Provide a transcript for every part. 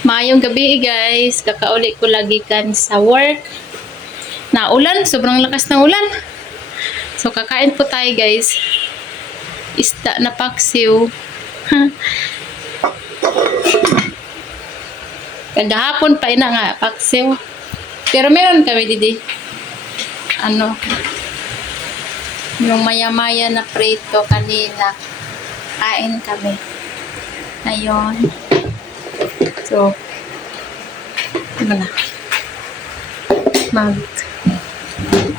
Maayong gabi guys. Kakauli ko lagi kan sa work. Na ulan, sobrang lakas ng ulan. So kakain po tayo guys. Isda na paksiw. Kada hapon pa ina nga paksiw. Pero meron kami didi. Ano? Yung maya-maya na prito kanina. Kain kami. Ayun. So, ano na? Mag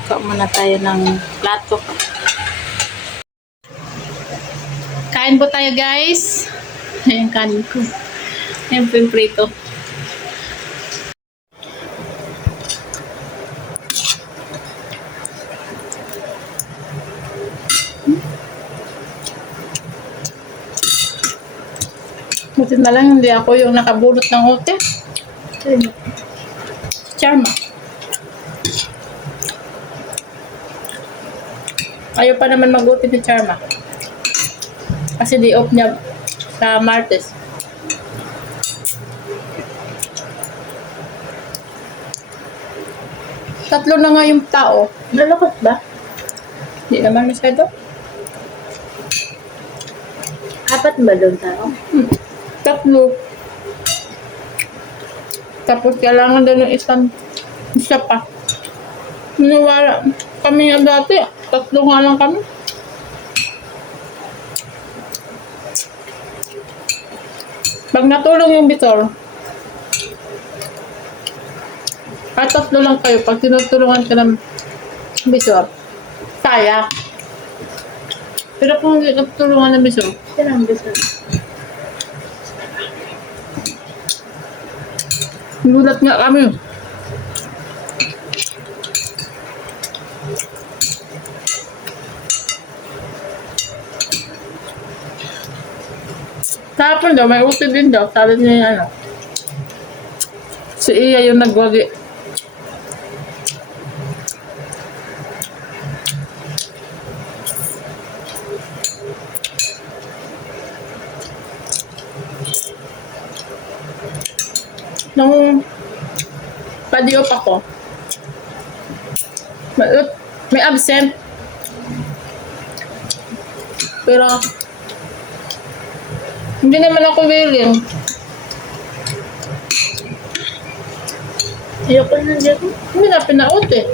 Ikaw muna tayo ng plato. Kain po tayo guys. Ayan kanin ko. Ayan po yung prito. Buti na lang hindi ako yung nakabulot ng. Si Charma. Ayaw pa naman mag-uti ni Charma. Kasi di off niya sa Martes. Tatlo na nga yung tao. Nalakot ba? Hindi naman masyado. Apat ba doon tao? Tatlo. Tapos kailangan daw ng isang isa pa. Maniwala. Kami nga dati, tatlo nga lang kami. Pag natulong yung bitor, kahit tatlo lang kayo, pag tinutulungan ka ng bisor, kaya. Pero kung hindi ka tutulungan ng bisor, Sino ang Gulat nga kami. Tapos daw, may uti din daw. Sabi niya ano. Si Iya yung nagwagi. Nung padiop ako, may, absent. Pero, hindi naman ako willing. Ayoko na dyan. Hindi na pinaot eh.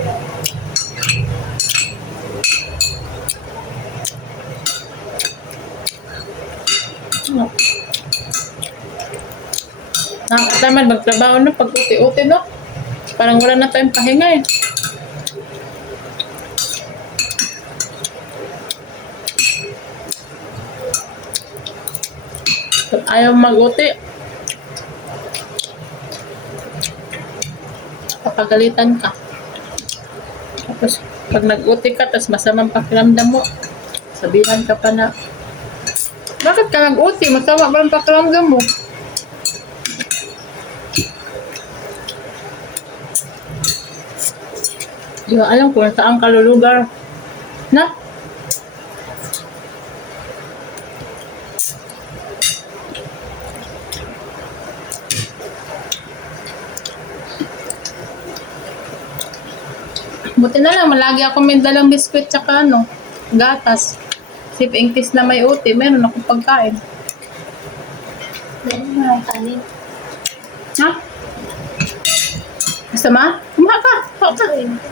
Nakakatamad magtrabaho no pag uti-uti no. Parang wala na tayong pahinga eh. Pag ayaw mag-uti, papagalitan ka. Tapos, pag nag-uti ka, tapos masamang pakiramdam mo, sabihan ka pa na, bakit ka nag-uti? Masama ba ang pakiramdam mo? Di ko alam kung saan ka lulugar. Na? Buti na lang, malagi ako may dalang biskwit tsaka ano, gatas. Sip in case na may uti, meron akong pagkain. Meron na kanin. Ha? Gusto ma? Kumaha ka. Kumaha ka.